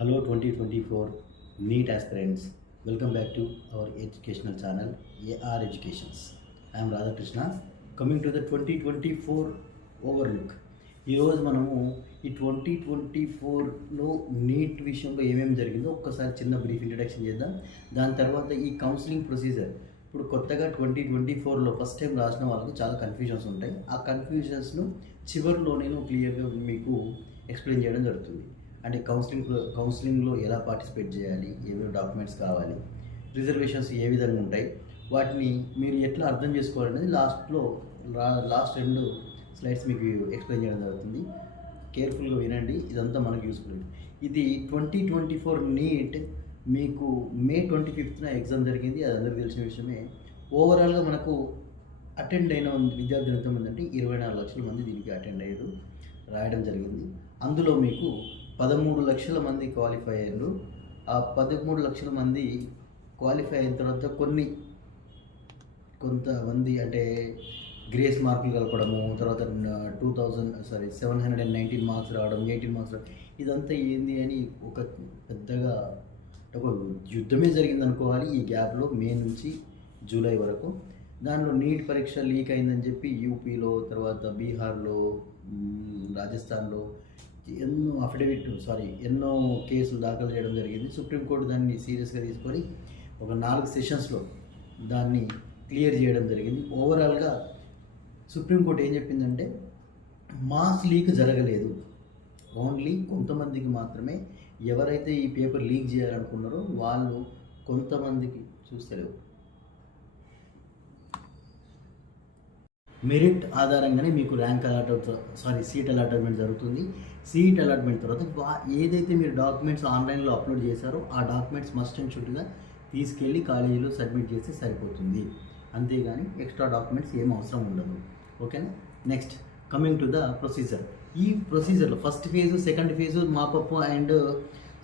Hello 2024 NEET aspirants. Welcome back to our educational channel AR Educations. I am Radhakrishna. Coming to the 2024 overlook. ఈరోజు మనము ఈ 2024లో neat విషయంలో ఏమేమి జరిగిందో ఒక్కసారి చిన్న బ్రీఫ్ ఇంట్రడక్షన్ చేద్దాం. దాని తర్వాత ఈ కౌన్సిలింగ్ ప్రొసీజర్ ఇప్పుడు కొత్తగా 2024లో ఫస్ట్ టైం రాసిన వాళ్ళకి చాలా కన్ఫ్యూజన్స్ ఉంటాయి. ఆ కన్ఫ్యూజన్స్ను చివరిలో నేను క్లియర్గా మీకు ఎక్స్ప్లెయిన్ చేయడం జరుగుతుంది. అంటే కౌన్సిలింగ్లో ఎలా పార్టిసిపేట్ చేయాలి, ఏమేమి డాక్యుమెంట్స్ కావాలి, రిజర్వేషన్స్ ఏ విధంగా ఉంటాయి, వాటిని మీరు ఎట్లా అర్థం చేసుకోవాలనేది లాస్ట్ 2 స్లైడ్స్ మీకు ఎక్స్ప్లెయిన్ చేయడం జరుగుతుంది. కేర్ఫుల్గా వినండి, ఇదంతా మనకు యూస్ఫుల్. ఇది 2024 నీట్ మీకు మే 25న ఎగ్జామ్ జరిగింది, అది అందరికీ తెలిసిన విషయమే. ఓవరాల్గా మనకు అటెండ్ అయిన విద్యార్థులు ఎంతమంది అంటే 24 లక్షల మంది దీనికి అటెండ్ అయ్యారు, రాయడం జరిగింది. అందులో మీకు 13 లక్షల మంది క్వాలిఫై అయ్యారు. ఆ 13 లక్షల మంది క్వాలిఫై అయిన తర్వాత కొంతమంది అంటే గ్రేస్ మార్కులు కలపడము, తర్వాత 719 మార్క్స్ రావడం, 18 మార్క్స్ రావడం, ఇదంతా ఏంది అని ఒక పెద్దగా ఒక యుద్ధమే జరిగింది అనుకోవాలి. ఈ గ్యాప్లో మే నుంచి జూలై వరకు దానిలో నీట్ పరీక్ష లీక్ అయిందని చెప్పి యూపీలో, తర్వాత బీహార్లో, రాజస్థాన్లో ఎన్నో కేసులు దాఖలు చేయడం జరిగింది. సుప్రీంకోర్టు దాన్ని సీరియస్గా తీసుకొని ఒక 4 సెషన్స్లో దాన్ని క్లియర్ చేయడం జరిగింది. ఓవరాల్గా సుప్రీంకోర్టు ఏం చెప్పిందంటే మాస్ లీక్ జరగలేదు, ఓన్లీ కొంతమందికి మాత్రమే, ఎవరైతే ఈ పేపర్ లీక్ చేయాలనుకున్నారో వాళ్ళు కొంతమందికి చూస్తలేవు. మెరిట్ ఆధారంగానే మీకు ర్యాంక్ సీట్ అలాట్మెంట్ జరుగుతుంది. సీట్ అలాట్మెంట్ తర్వాత ఏదైతే మీరు డాక్యుమెంట్స్ ఆన్లైన్లో అప్లోడ్ చేశారో ఆ డాక్యుమెంట్స్ మస్ట్ అండ్ షుడ్గా తీసుకెళ్ళి కాలేజీలో సబ్మిట్ చేస్తే సరిపోతుంది. అంతేగాని ఎక్స్ట్రా డాక్యుమెంట్స్ ఏం అవసరం ఉండదు. ఓకేనా? Next coming to the procedure. ఈ ప్రొసీజర్లో first phase, second phase mop up and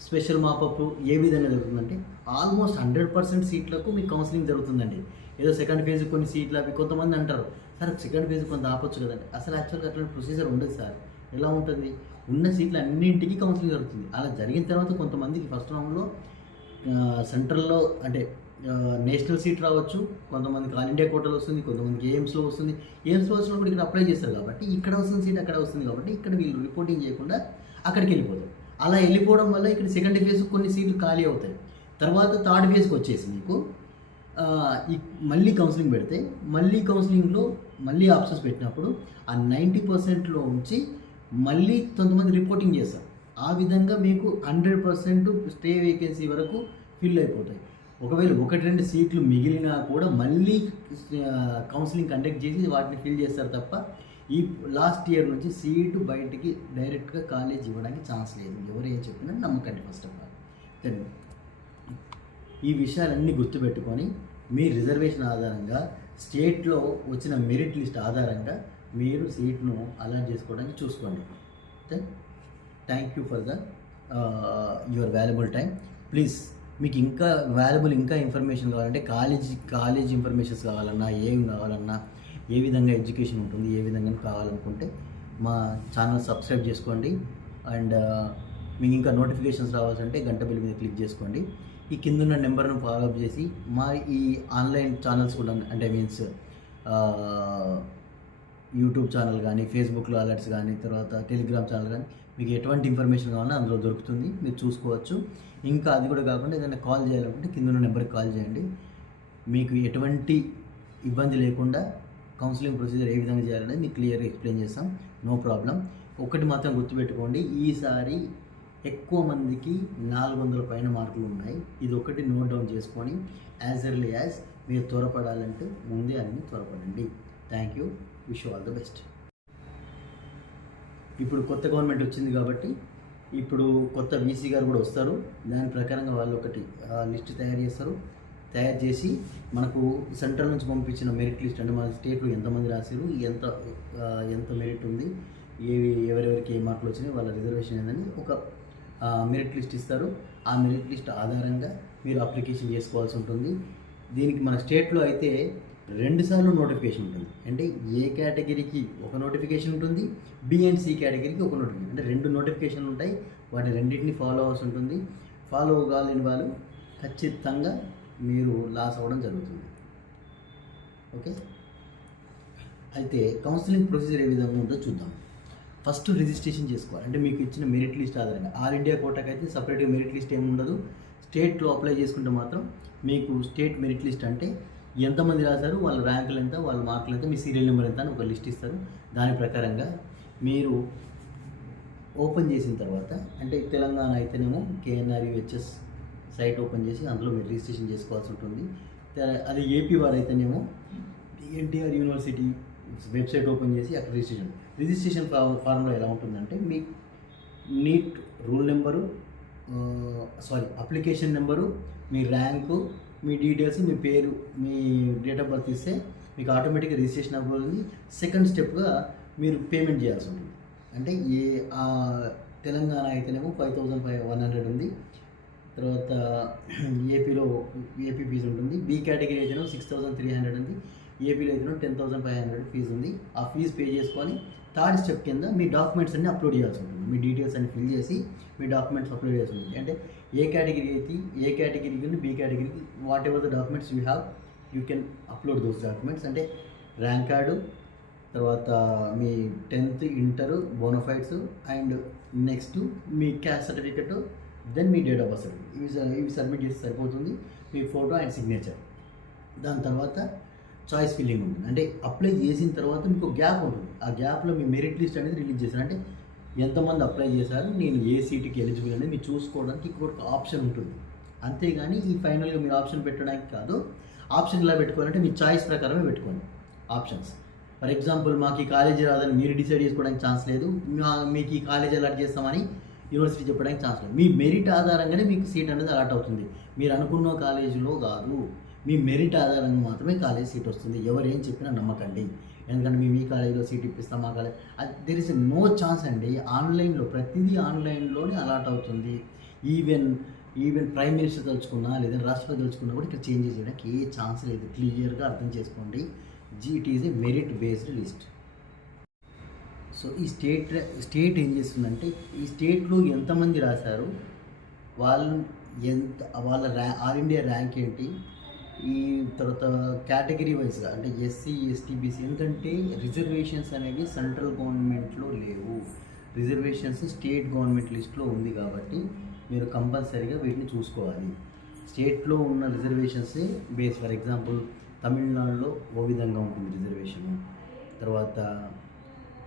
special mop up ఏ విధంగా జరుగుతుందంటే ఆల్మోస్ట్ 100% సీట్లకు మీకు కౌన్సిలింగ్ జరుగుతుందండి. ఏదో సెకండ్ ఫేజ్ కొన్ని సీట్లు అవి కొంతమంది అంటారు, సార్ సెకండ్ ఫేజ్ కొంత ఆపొచ్చు కదండి. అసలు యాక్చువల్గా అట్లాంటి ప్రొసీజర్ ఉండదు సార్. ఎలా ఉంటుంది? ఉన్న సీట్లు అన్నింటికి కౌన్సిలింగ్ జరుగుతుంది. అలా జరిగిన తర్వాత కొంతమందికి ఫస్ట్ రౌండ్లో సెంట్రల్లో అంటే నేషనల్ సీట్ రావచ్చు, కొంతమందికి ఆల్ ఇండియా కోటాలో వస్తుంది, కొంతమందికి ఎయిమ్స్లో వస్తుంది. ఎయిమ్స్లో వచ్చినప్పుడు ఇక్కడ అప్లై చేస్తారు కాబట్టి ఇక్కడ వస్తుంది సీట్, అక్కడ వస్తుంది కాబట్టి ఇక్కడ వీళ్ళు రిపోర్టింగ్ చేయకుండా అక్కడికి వెళ్ళిపోతారు. అలా వెళ్ళిపోవడం వల్ల ఇక్కడ సెకండ్ ఫేజ్ కొన్ని సీట్లు ఖాళీ అవుతాయి. తర్వాత థర్డ్ ఫేజ్కి వచ్చేసి మీకు మళ్ళీ కౌన్సిలింగ్ పెడితే కౌన్సిలింగ్లో మళ్ళీ ఆప్షన్స్ పెట్టినప్పుడు ఆ 90%లో ఉంచి మళ్ళీ కొంతమంది రిపోర్టింగ్ చేస్తారు. ఆ విధంగా మీకు 100% స్టే వేకెన్సీ వరకు ఫిల్ అయిపోతాయి. ఒకవేళ 1-2 సీట్లు మిగిలినా కూడా మళ్ళీ కౌన్సిలింగ్ కండక్ట్ చేసి వాటిని ఫిల్ చేస్తారు తప్ప ఈ లాస్ట్ ఇయర్ నుంచి సీటు బయటికి డైరెక్ట్గా కాలేజ్ ఇవ్వడానికి ఛాన్స్ లేదు. ఎవరు ఏం చెప్పినా నమ్మకండి. ఫస్ట్ ఆఫ్ ఆల్ దెన్ ఈ విషయాలన్నీ గుర్తుపెట్టుకొని మీ రిజర్వేషన్ ఆధారంగా స్టేట్లో వచ్చిన మెరిట్ లిస్ట్ ఆధారంగా మీరు సీట్ను అలాట్ చేసుకోవడానికి చూసుకోండి. Then thank you for the your valuable time. Please మీకు ఇంకా ఇన్ఫర్మేషన్ కావాలంటే కాలేజ్ ఇన్ఫర్మేషన్స్ కావాలన్నా, ఏం కావాలన్నా, ఏ విధంగా ఎడ్యుకేషన్ ఉంటుంది, ఏ విధంగా కావాలనుకుంటే మా ఛానల్ సబ్స్క్రైబ్ చేసుకోండి. అండ్ మీకు ఇంకా నోటిఫికేషన్స్ రావాల్సింటే గంట బిల్ మీద క్లిక్ చేసుకోండి. ఈ కిందున్న నెంబర్ను ఫాలోఅప్ చేసి మా ఈ ఆన్లైన్ ఛానల్స్ కూడా అంటే మీన్స్ యూట్యూబ్ ఛానల్ కానీ, ఫేస్బుక్లో అలర్ట్స్ కానీ, తర్వాత టెలిగ్రామ్ ఛానల్ కానీ మీకు ఎటువంటి ఇన్ఫర్మేషన్ కావాలన్నా అందులో దొరుకుతుంది, మీరు చూసుకోవచ్చు. ఇంకా అది కూడా కాకుండా ఏదైనా కాల్ చేయాలనుకుంటే కిందున్న నెంబర్కి కాల్ చేయండి. మీకు ఎటువంటి ఇబ్బంది లేకుండా కౌన్సిలింగ్ ప్రొసీజర్ ఏ విధంగా చేయాలనేది మీకు క్లియర్గా ఎక్స్ప్లెయిన్ చేస్తాం. No problem. ఒకటి మాత్రం గుర్తుపెట్టుకోండి, ఈసారి ఎక్కువ మందికి 400 పైన మార్కులు ఉన్నాయి. ఇది ఒకటి నోట్ డౌన్ చేసుకొని యాజ్ ఎర్లీ యాజ్ మీరు త్వరపడాలంటే ముందే అన్ని త్వరపడండి. Thank you. Wish you all the best. ఇప్పుడు కొత్త గవర్నమెంట్ వచ్చింది కాబట్టి ఇప్పుడు కొత్త వీసీ గారు కూడా వస్తారు. దాని ప్రకారంగా వాళ్ళు ఒకటి లిస్ట్ తయారు చేసి మనకు సెంట్రల్ నుంచి పంపించిన మెరిట్ లిస్ట్ అంటే మన స్టేట్లో ఎంతమంది రాశారు, ఎంత మెరిట్ ఉంది, ఎవరెవరికి ఏ మార్కులు వచ్చినాయి, వాళ్ళ రిజర్వేషన్ ఏందని ఒక మెరిట్ లిస్ట్ ఇస్తారు. ఆ మెరిట్ లిస్ట్ ఆధారంగా మీరు అప్లికేషన్ చేసుకోవాల్సి ఉంటుంది. దీనికి మన స్టేట్లో అయితే 2 సార్లు నోటిఫికేషన్ ఉంటుంది. అంటే ఏ కేటగిరీకి ఒక నోటిఫికేషన్ ఉంటుంది, బి అండ్ సి కేటగిరీకి ఒక నోటిఫికేషన్, అంటే 2 నోటిఫికేషన్లు ఉంటాయి. వాటి రెండింటిని ఫాలో అవ్వాల్సి ఉంటుంది. ఫాలో కాలేని వాళ్ళు ఖచ్చితంగా మీరు లాస్ అవ్వడం జరుగుతుంది. ఓకే, అయితే కౌన్సిలింగ్ ప్రొసీజర్ ఏ విధంగా ఉందో చూద్దాం. ఫస్ట్ రిజిస్ట్రేషన్ చేసుకోవాలి. అంటే మీకు ఇచ్చిన మెరిట్ లిస్ట్ ఆధారంగా ఆల్ ఇండియా కోటాకి అయితే సపరేట్గా మెరిట్ లిస్ట్ ఏమి ఉండదు. స్టేట్లో అప్లై చేసుకుంటే మాత్రం మీకు స్టేట్ మెరిట్ లిస్ట్ అంటే ఎంతమంది రాశారు, వాళ్ళ ర్యాంకులు ఎంత, వాళ్ళ మార్కులు ఎంత, మీ సీరియల్ నెంబర్ ఎంత అని ఒక లిస్ట్ ఇస్తారు. దాని ప్రకారంగా మీరు ఓపెన్ చేసిన తర్వాత, అంటే తెలంగాణ అయితేనేమో KNRUHS సైట్ ఓపెన్ చేసి అందులో మీరు రిజిస్ట్రేషన్ చేసుకోవాల్సి ఉంటుంది. అది ఏపీ వారు అయితేనేమో ఎన్టీఆర్ యూనివర్సిటీ వెబ్సైట్ ఓపెన్ చేసి అక్కడ రిజిస్ట్రేషన్ ఫార్ములా ఎలా ఉంటుందంటే మీ NEET roll number, application number, మీ ర్యాంకు, మీ డీటెయిల్స్, మీ పేరు, మీ డేట్ ఆఫ్ బర్త్ ఇస్తే మీకు ఆటోమేటిక్గా రిజిస్ట్రేషన్ అవ్వబోతుంది. సెకండ్ స్టెప్గా మీరు పేమెంట్ చేయాల్సి ఉంటుంది. అంటే తెలంగాణ అయితేనేమో 5,100 ఉంది. తర్వాత ఏపీ ఫీజు ఉంటుంది. బి కేటగిరీ అయితేనో 6,300 ఉంది. ఏపీలో అయితేనో 10,500 ఫీజు ఉంది. ఆ ఫీజు పే చేసుకొని థర్డ్ స్టెప్ కింద మీ డాక్యుమెంట్స్ అన్ని అప్లోడ్ చేయాల్సి ఉంటుంది. మీ డీటెయిల్స్ అన్ని ఫిల్ చేసి మీ డాక్యుమెంట్స్ అప్లోడ్ చేయాల్సి ఉంటుంది. అంటే ఏ కేటగిరీకి బి కేటగిరీకి whatever the documents you can upload those documents. అంటే ర్యాంక్ కార్డు, తర్వాత మీ 10th inter bonafides, and next మీ క్యాస్ట్ సర్టిఫికెట్, దెన్ మీ డేట్ ఆఫ్ బర్త్ సర్టిఫికెట్. ఇవి సబ్మిట్ చేసి సరిపోతుంది. మీ ఫోటో అండ్ సిగ్నేచర్. దాని తర్వాత చాయిస్ ఫిల్లింగ్ ఉంటుంది. అంటే అప్లై చేసిన తర్వాత మీకు గ్యాప్ ఉంటుంది. ఆ గ్యాప్లో మీ మెరిట్ లిస్ట్ అనేది రిలీజ్ చేశారు. అంటే ఎంతమంది అప్లై చేశారు, నేను ఏ సీటుకి ఎలిజిబుల్ అనేది మీరు చూసుకోవడానికి ఇక్కడ ఒక ఆప్షన్ ఉంటుంది. అంతేగాని ఈ ఫైనల్గా మీరు ఆప్షన్ పెట్టడానికి కాదు. ఆప్షన్ ఎలా పెట్టుకోవాలంటే మీ చాయిస్ ప్రకారమే పెట్టుకోండి ఆప్షన్స్. ఫర్ ఎగ్జాంపుల్ మాకు ఈ కాలేజీ రాదని మీరు డిసైడ్ చేసుకోవడానికి ఛాన్స్ లేదు. మీకు ఈ కాలేజీ అలాట్ చేస్తామని యూనివర్సిటీ చెప్పడానికి ఛాన్స్ లేదు. మీ మెరిట్ ఆధారంగానే మీకు సీట్ అనేది అలాట్ అవుతుంది. మీరు అనుకున్న కాలేజీలో కాదు, మీ మెరిట్ ఆధారంగా మాత్రమే కాలేజ్ సీట్ వస్తుంది. ఎవరు ఏం చెప్పినా నమ్మకండి. ఎందుకంటే మీ కాలేజీలో సీట్ ఇప్పిస్తాం, మా college there is no chance అండి. ఆన్లైన్లో ప్రతిదీ ఆన్లైన్లోనే అలాట్ అవుతుంది. ఈవెన్ ప్రైమ్ మినిస్టర్ తలుచుకున్నా లేదా రాష్ట్రపతి తలుచుకున్నా కూడా ఇక్కడ చేంజ్ చేయడానికి ఏ ఛాన్స్ లేదు. క్లియర్గా అర్థం చేసుకోండి. It is a merit based list. So ఈ స్టేట్ ఏం చేస్తుందంటే ఈ స్టేట్లో ఎంతమంది రాశారు, వాళ్ళ ఆల్ ఇండియా ర్యాంక్ ఏంటి, ఈ తర్వాత కేటగిరీ వైజ్గా అంటే SC, ST, BC. ఎందుకంటే రిజర్వేషన్స్ అనేవి సెంట్రల్ గవర్నమెంట్లో లేవు. రిజర్వేషన్స్ స్టేట్ గవర్నమెంట్ లిస్ట్లో ఉంది కాబట్టి మీరు కంపల్సరీగా వీటిని చూసుకోవాలి. స్టేట్లో ఉన్న రిజర్వేషన్సే బేస్. ఫర్ ఎగ్జాంపుల్ తమిళనాడులో ఓ విధంగా ఉంటుంది రిజర్వేషను, తర్వాత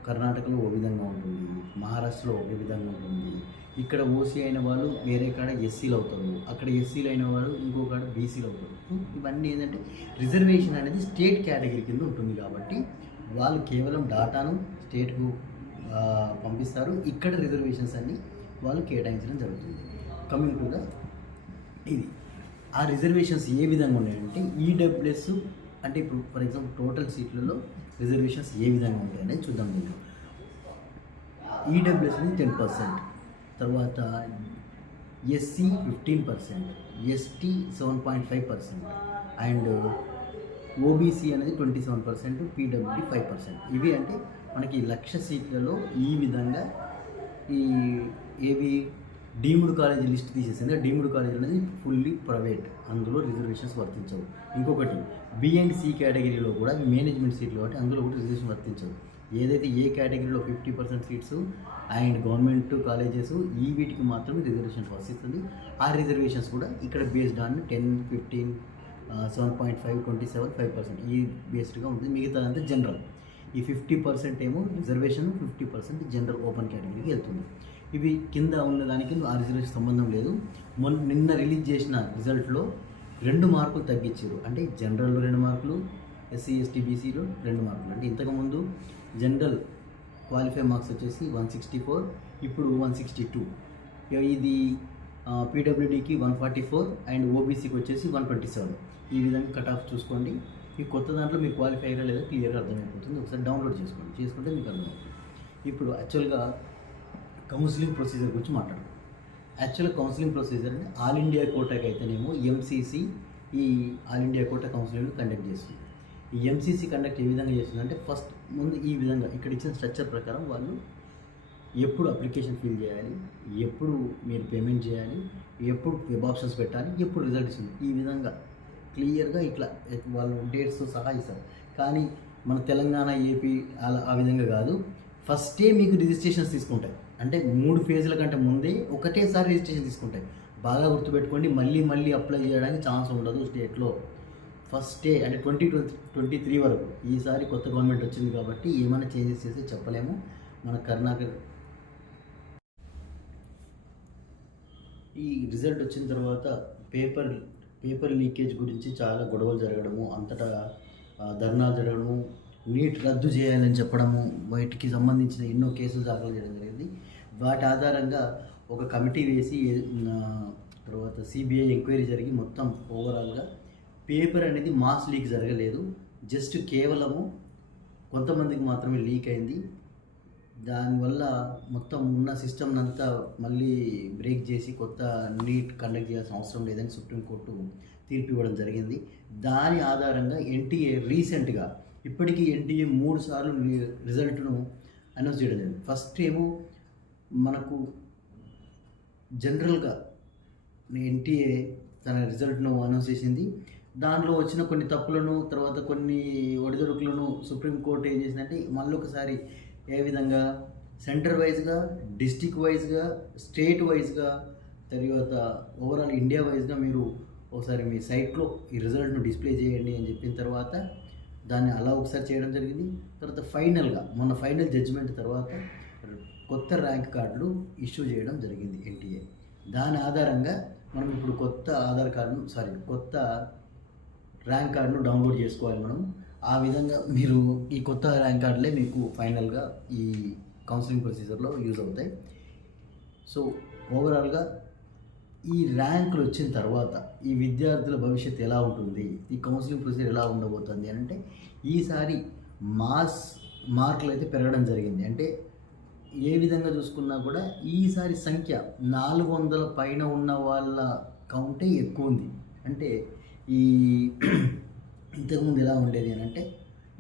కర్ణాటకలో ఓ విధంగా ఉంటుంది, మహారాష్ట్రలో ఒక విధంగా ఉంటుంది. ఇక్కడ ఓసీ అయిన వాళ్ళు వేరే కాడ SCలు అవుతారు, అక్కడ SCలు అయిన వాళ్ళు ఇంకో కాడ BCలు అవుతారు. ఇవన్నీ ఏంటంటే రిజర్వేషన్ అనేది స్టేట్ కేటగిరీ కింద ఉంటుంది కాబట్టి వాళ్ళు కేవలం డాటాను స్టేట్కు పంపిస్తారు. ఇక్కడ రిజర్వేషన్స్ అన్నీ వాళ్ళు కేటాయించడం జరుగుతుంది. కమింగ్ టు ద ఇది ఆ రిజర్వేషన్స్ ఏ విధంగా ఉన్నాయంటే EWS అంటే ఇప్పుడు ఫర్ ఎగ్జాంపుల్ టోటల్ సీట్లలో రిజర్వేషన్స్ ఏ విధంగా ఉంటాయి అనేది చూద్దాం. దీంట్లో EWS అనేది 10%, తర్వాత SC 15%, ST 7.5%, అండ్ OBC అనేది 27%, PWD 5%. ఇవి అంటే మనకి 1,00,000 సీట్లలో ఈ విధంగా ఏవి డీమ్డ్ కాలేజీ లిస్ట్ తీసేసింది. డీమ్డ్ కాలేజ్ అనేది ఫుల్లీ ప్రైవేట్, అందులో రిజర్వేషన్స్ వర్తించవు. ఇంకొకటి B అండ్ C కేటగిరీలో కూడా మేనేజ్మెంట్ సీట్లు కాబట్టి అందులో కూడా రిజర్వేషన్ వర్తించవు. ఏదైతే ఏ కేటగిరీలో 50% సీట్స్ అండ్ గవర్నమెంట్ కాలేజెస్ వీటికి మాత్రమే రిజర్వేషన్స్ వర్తిస్తుంది. ఆ రిజర్వేషన్స్ కూడా ఇక్కడ బేస్డ్ ఆన్ 10, 15, 7.5, 27, 5% ఈ బేస్డ్గా ఉంటుంది. మిగతా అంతా జనరల్. ఈ 50% ఏమో రిజర్వేషన్, 50% జనరల్ ఓపెన్ కేటగిరీకి వెళ్తుంది. ఇవి కింద ఉన్నదానికి ఆ రిజర్వేషన్ సంబంధం లేదు. నిన్న రిలీజ్ చేసిన రిజల్ట్లో 2 మార్కులు తగ్గించారు. అంటే జనరల్లో 2 మార్కులు, SC, ST, BCలో 2 మార్కులు. అంటే ఇంతకుముందు జనరల్ క్వాలిఫై మార్క్స్ వచ్చేసి 164, ఇప్పుడు 162. ఇది PWDకి 144 అండ్ OBCకి వచ్చేసి 127. ఈ విధంగా కట్ ఆఫ్ చూసుకోండి. ఈ కొత్త దాంట్లో మీరు క్వాలిఫై అయ్యారా లేదా క్లియర్గా అర్థమైపోతుంది. ఒకసారి డౌన్లోడ్ చేసుకుంటే మీకు అర్థమవుతుంది. ఇప్పుడు యాక్చువల్గా కౌన్సిలింగ్ ప్రొసీజర్ గురించి మాట్లాడుతాం. యాక్చువల్గా కౌన్సిలింగ్ ప్రొసీజర్ అంటే ఆల్ ఇండియా కోటాకి అయితేనేమో MCC ఈ all India quota counselling conduct చేస్తుంది. ఈ ఎంసీసీ కండక్ట్ ఏ విధంగా చేస్తుందంటే ఫస్ట్ ముందు ఈ విధంగా ఇక్కడ ఇచ్చిన స్ట్రక్చర్ ప్రకారం వాళ్ళు ఎప్పుడు అప్లికేషన్ ఫిల్ చేయాలి, ఎప్పుడు మీరు పేమెంట్ చేయాలి, ఎప్పుడు వెబ్ ఆప్షన్స్ పెట్టాలి, ఎప్పుడు రిజల్ట్ ఇస్తుంది, ఈ విధంగా క్లియర్గా ఇట్లా వాళ్ళు డేట్స్తో సహా ఇస్తారు. కానీ మన తెలంగాణ, ఏపీ అలా ఆ విధంగా కాదు. ఫస్టే మీకు రిజిస్ట్రేషన్స్ తీసుకుంటాయి. అంటే 3 ఫేజ్ల కంటే ముందే ఒకటేసారి రిజిస్ట్రేషన్ తీసుకుంటాయి. బాగా గుర్తుపెట్టుకోండి, మళ్ళీ మళ్ళీ అప్లై చేయడానికి ఛాన్స్ ఉండదు స్టేట్లో. ఫస్టే అంటే 2023 వరకు. ఈసారి కొత్త గవర్నమెంట్ వచ్చింది కాబట్టి ఏమైనా చేంజెస్ చేసి చెప్పలేము. మన కర్ణాటక ఈ రిజల్ట్ వచ్చిన తర్వాత పేపర్ లీకేజ్ గురించి చాలా గొడవలు జరగడము, అంతటా ధర్నాలు జరగడము, నీట్ రద్దు చేయాలని చెప్పడము, వాటికి సంబంధించిన ఎన్నో కేసులు దాఖలు చేయడం జరిగింది. వాటి ఆధారంగా ఒక కమిటీ వేసి తర్వాత సిబిఐ ఎంక్వైరీ జరిగి మొత్తం ఓవరాల్గా పేపర్ అనేది మాస్ లీక్ జరగలేదు, జస్ట్ కేవలము కొంతమందికి మాత్రమే లీక్ అయింది. దానివల్ల మొత్తం ఉన్న సిస్టమ్ అంతా మళ్ళీ బ్రేక్ చేసి కొత్త నీట్ కండక్ట్ చేయాల్సిన అవసరం లేదని సుప్రీంకోర్టు తీర్పు ఇవ్వడం జరిగింది. దాని ఆధారంగా ఎన్టీఏ రీసెంట్గా ఇప్పటికీ ఎన్టీఏ 3 సార్లు రిజల్ట్ను అనౌన్స్ చేయడం జరిగింది. ఫస్ట్ ఏమో మనకు జనరల్గా ఎన్టీఏ తన రిజల్ట్ను అనౌన్స్ చేసింది. దానిలో వచ్చిన కొన్ని తప్పులను, తర్వాత కొన్ని ఒడిదొడుకులను సుప్రీంకోర్టు ఏం చేసిందంటే మళ్ళీ ఒకసారి ఏ విధంగా సెంటర్ వైజ్గా, డిస్టిక్ వైజ్గా, స్టేట్ వైజ్గా, తర్వాత ఓవరాల్ ఇండియా వైజ్గా మీరు ఒకసారి మీ సైట్లో ఈ రిజల్ట్ను డిస్ప్లే చేయండి అని చెప్పిన తర్వాత దాన్ని అలా ఒకసారి చేయడం జరిగింది. తర్వాత ఫైనల్గా మొన్న ఫైనల్ జడ్జిమెంట్ తర్వాత కొత్త ర్యాంక్ కార్డులు ఇష్యూ చేయడం జరిగింది ఎన్టీఏ. దాని ఆధారంగా మనం ఇప్పుడు కొత్త ర్యాంక్ కార్డును డౌన్లోడ్ చేసుకోవాలి మనం. ఆ విధంగా మీరు ఈ కొత్త ర్యాంక్ కార్డులే మీకు ఫైనల్గా ఈ కౌన్సిలింగ్ ప్రొసీజర్లో యూజ్ అవుతాయి. సో ఓవరాల్గా ఈ ర్యాంకులు వచ్చిన తర్వాత ఈ విద్యార్థుల భవిష్యత్తు ఎలా ఉంటుంది, ఈ కౌన్సిలింగ్ ప్రొసీజర్ ఎలా ఉండబోతుంది అని అంటే ఈసారి మార్కులు అయితే పెరగడం జరిగింది. అంటే ఏ విధంగా చూసుకున్నా కూడా ఈసారి సంఖ్య 400 పైన ఉన్న వాళ్ళ కౌంటే ఎక్కువ ఉంది. అంటే ఈ ఇంతకుముందు ఎలా ఉండేది అని అంటే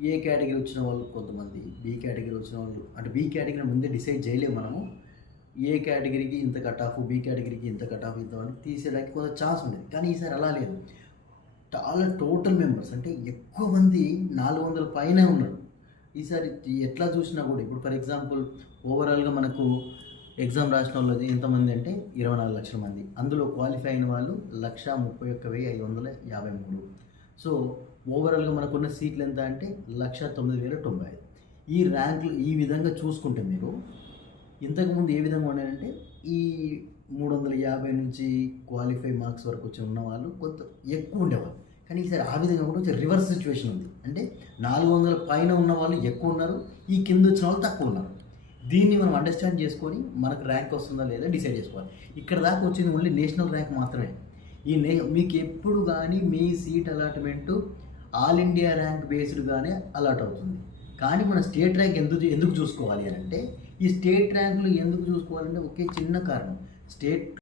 ఏ కేటగిరీ వచ్చిన వాళ్ళు కొంతమంది, బి కేటగిరీ వచ్చిన వాళ్ళు, అంటే బి కేటగిరీ ముందే డిసైడ్ చేయలేము మనము. ఏ కేటగిరీకి ఇంత కట్ ఆఫ్, బి కేటగిరీకి ఇంత కట్ ఆఫ్, ఇంత తీసేయడానికి కొంత ఛాన్స్ ఉండేది. కానీ ఈసారి అలా లేదు. చాలా టోటల్ మెంబర్స్ అంటే ఎక్కువ మంది 400 పైన ఉన్నారు. ఈసారి ఎట్లా చూసినా కూడా ఇప్పుడు ఫర్ ఎగ్జాంపుల్ ఓవరాల్గా మనకు ఎగ్జామ్ రాసిన వాళ్ళది ఎంతమంది అంటే 24 లక్షల మంది. అందులో క్వాలిఫై అయిన వాళ్ళు 1,31,553. సో ఓవరాల్గా మనకున్న సీట్లు ఎంత అంటే 1,09,095. ఈ ర్యాంకులు ఈ విధంగా చూసుకుంటే మీరు ఇంతకుముందు ఏ విధంగా ఉన్నాయంటే ఈ 350 నుంచి క్వాలిఫై మార్క్స్ వరకు వచ్చి ఉన్న వాళ్ళు కొంత ఎక్కువ ఉండేవాళ్ళు. కానీ ఈసారి ఆ విధంగా కూడా వచ్చి రివర్స్ సిచ్యువేషన్ ఉంది. అంటే 400 పైన ఉన్న వాళ్ళు ఎక్కువ ఉన్నారు, ఈ కింద వచ్చిన వాళ్ళు తక్కువ ఉన్నారు. దీన్ని మనం అండర్స్టాండ్ చేసుకొని మనకు ర్యాంక్ వస్తుందా లేదా డిసైడ్ చేసుకోవాలి. ఇక్కడ దాకా వచ్చింది ఓన్లీ నేషనల్ ర్యాంక్ మాత్రమే. మీకు ఎప్పుడు కానీ మీ seat allotment all India rank బేస్డ్గానే అలాట్ అవుతుంది. కానీ మన స్టేట్ ర్యాంక్ ఎందుకు చూసుకోవాలి అని అంటే ఈ స్టేట్ ర్యాంకులు ఎందుకు చూసుకోవాలంటే ఒకే చిన్న కారణం, స్టేట్